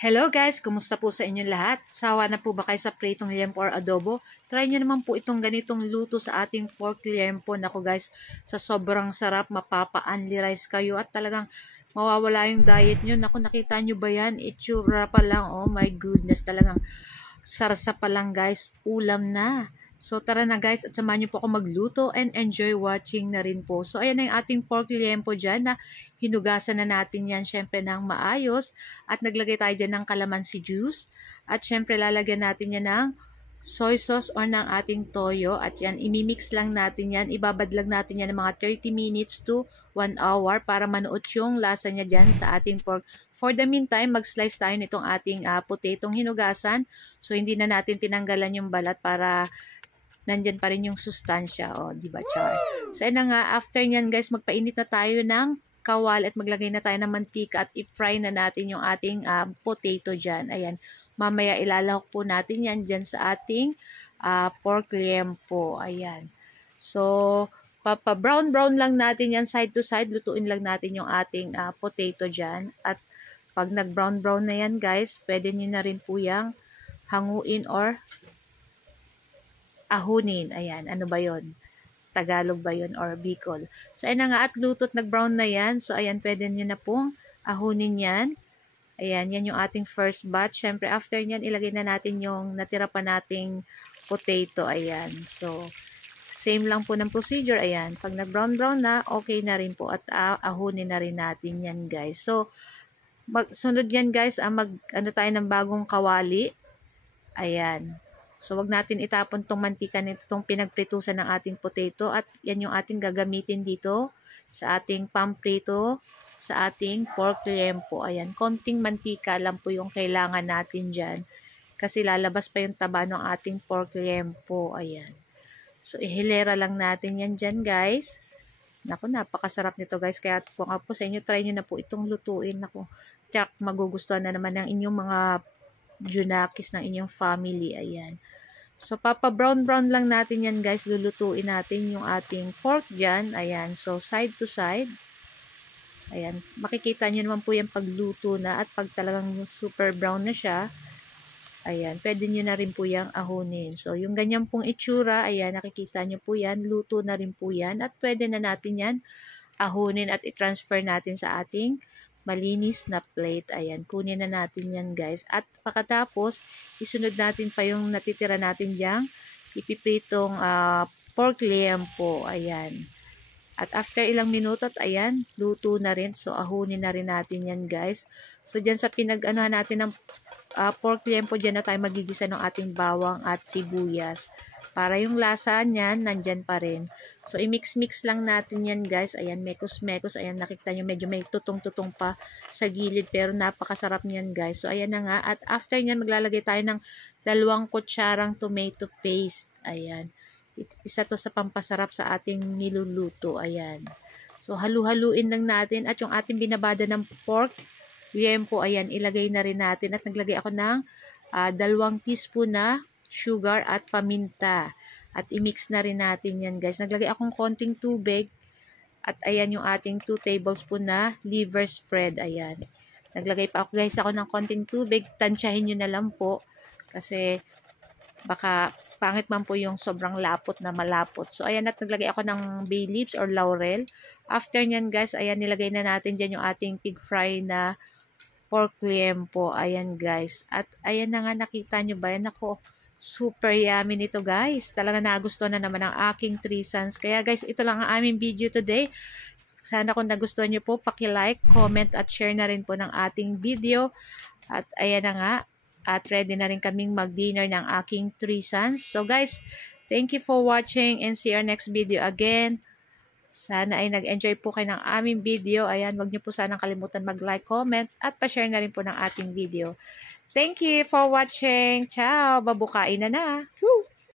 Hello guys! Kumusta po sa inyong lahat? Sawa na po ba kayo sa pritong liempo or adobo? Try nyo naman po itong ganitong luto sa ating pork liempo. Naku guys, sa sobrang sarap, mapapa-unli rice kayo at talagang mawawala yung diet nyo. Naku, nakita nyo ba yan? Itsura pa lang. Oh my goodness, talagang sarsa pa lang guys. Ulam na. So tara na guys at samahan niyo po ako magluto and enjoy watching na rin po. So ayan na yung ating pork liempo dyan na hinugasan na natin yan syempre ng maayos at naglagay tayo dyan ng calamansi juice at syempre lalagyan natin yan ng soy sauce or ng ating toyo at yan imimix lang natin yan, ibabad lang natin yan ng mga 30 minutes to 1 hour para manuot yung lasa niya dyan sa ating pork. For the meantime, mag-slice tayo nitong ating potatong hinugasan. So hindi na natin tinanggalan yung balat para nandyan pa rin yung sustansya. O, di ba, char? So, ayun na nga, after nyan, guys, magpainit na tayo ng kawal at maglagay na tayo ng mantika at i-fry na natin yung ating potato dyan. Ayan. Mamaya ilalahok po natin yan dyan sa ating pork liempo. Ayan. So, papa-brown-brown lang natin yan side to side. Lutuin lang natin yung ating potato dyan. At pag nag-brown-brown na yan, guys, pwede nyo na rin po yung hanguin or ahunin. Ayan, ano ba yon? Tagalog ba yon or Bicol? So, ayan na nga at lutot, nag-brown na yan. So, ayan, pwede nyo na pong ahunin yan. Ayan, yan yung ating first batch. Siyempre, after nyan, ilagay na natin yung natira pa nating potato. Ayan, so, same lang po ng procedure. Ayan, pag nag-brown-brown na, okay na rin po at ahunin na rin natin yan, guys. So, sunod yan, guys, ano tayo ng bagong kawali. Ayan. So, wag natin itapon tong mantika nito, tong pinagpritusan ng ating potato. At yan yung ating gagamitin dito sa ating pamprito, sa ating pork liempo. Ayan, konting mantika lang po yung kailangan natin dyan. Kasi lalabas pa yung taba ng ating pork liempo. Ayan. So, ihilera lang natin yan dyan, guys. Naku, napakasarap nito, guys. Kaya kung ako sa inyo, try nyo na po itong lutuin. Naku, tsak, magugustuhan na naman ng inyong mga junakis ng inyong family. Ayan. So, papa-brown-brown lang natin yan, guys. Lulutuin natin yung ating pork dyan. Ayan. So, side to side. Ayan. Makikita nyo naman po yung pagluto na at pag talagang super brown na siya, ayan. Pwede nyo na rin po yung ahunin. So, yung ganyan pong itsura, ayan. Nakikita nyo po yan. Luto na rin po yan. At pwede na natin yan ahunin at i-transfer natin sa ating malinis na plate. Ayan, kunin na natin yan, guys. At pagkatapos, isunod natin pa yung natitira natin diyang ipipritong pork liempo. Ayan. At after ilang minuto, ayan, luto na rin. So, ahunin na rin natin yan, guys. So, dyan sa pinag-anuhan natin ng pork liempo, dyan na tayo magigisa ng ating bawang at sibuyas. Para yung lasa niyan, nandyan pa rin. So, i-mix-mix lang natin yan, guys. Ayan, mekos-mekos. Ayan, nakikita nyo, medyo may tutong-tutong pa sa gilid. Pero, napakasarap niyan, guys. So, ayan na nga. At after nyan, maglalagay tayo ng 2 kutsarang tomato paste. Ayan. Isa to sa pampasarap sa ating niluluto. Ayan. So, halu-haluin lang natin. At yung ating binabada ng pork liempo, ayan, ilagay na rin natin. At naglagay ako ng 2 teaspoon na sugar at paminta. At i-mix na rin natin yan, guys. Naglagay akong konting tubig. At ayan yung ating 2 tablespoon na liver spread. Ayan. Naglagay pa ako, guys, ako ng konting tubig. Tansyahin nyo na lang po. Kasi baka pangit man po yung sobrang lapot na malapot. So, ayan, at naglagay ako ng bay leaves or laurel. After nyan, guys, ayan, nilagay na natin dyan yung ating pig fry na pork liempo. Ayan, guys. At ayan na nga, nakita nyo ba? Yan ako, super yummy nito, guys. Talaga nagustuhan na naman ang aking 3 sons. Kaya, guys, ito lang ang aming video today. Sana kung nagustuhan nyo po, paki-like, comment, at share na rin po ng ating video. At ayan na nga, at ready na rin kaming mag-dinner ng aking 3 sons. So, guys, thank you for watching and see our next video again. Sana ay nag-enjoy po kayo ng aming video. Ayan, wag niyo po sanang kalimutan mag-like, comment, at pa-share na rin po ng ating video. Thank you for watching. Ciao! Babukain na na. Woo!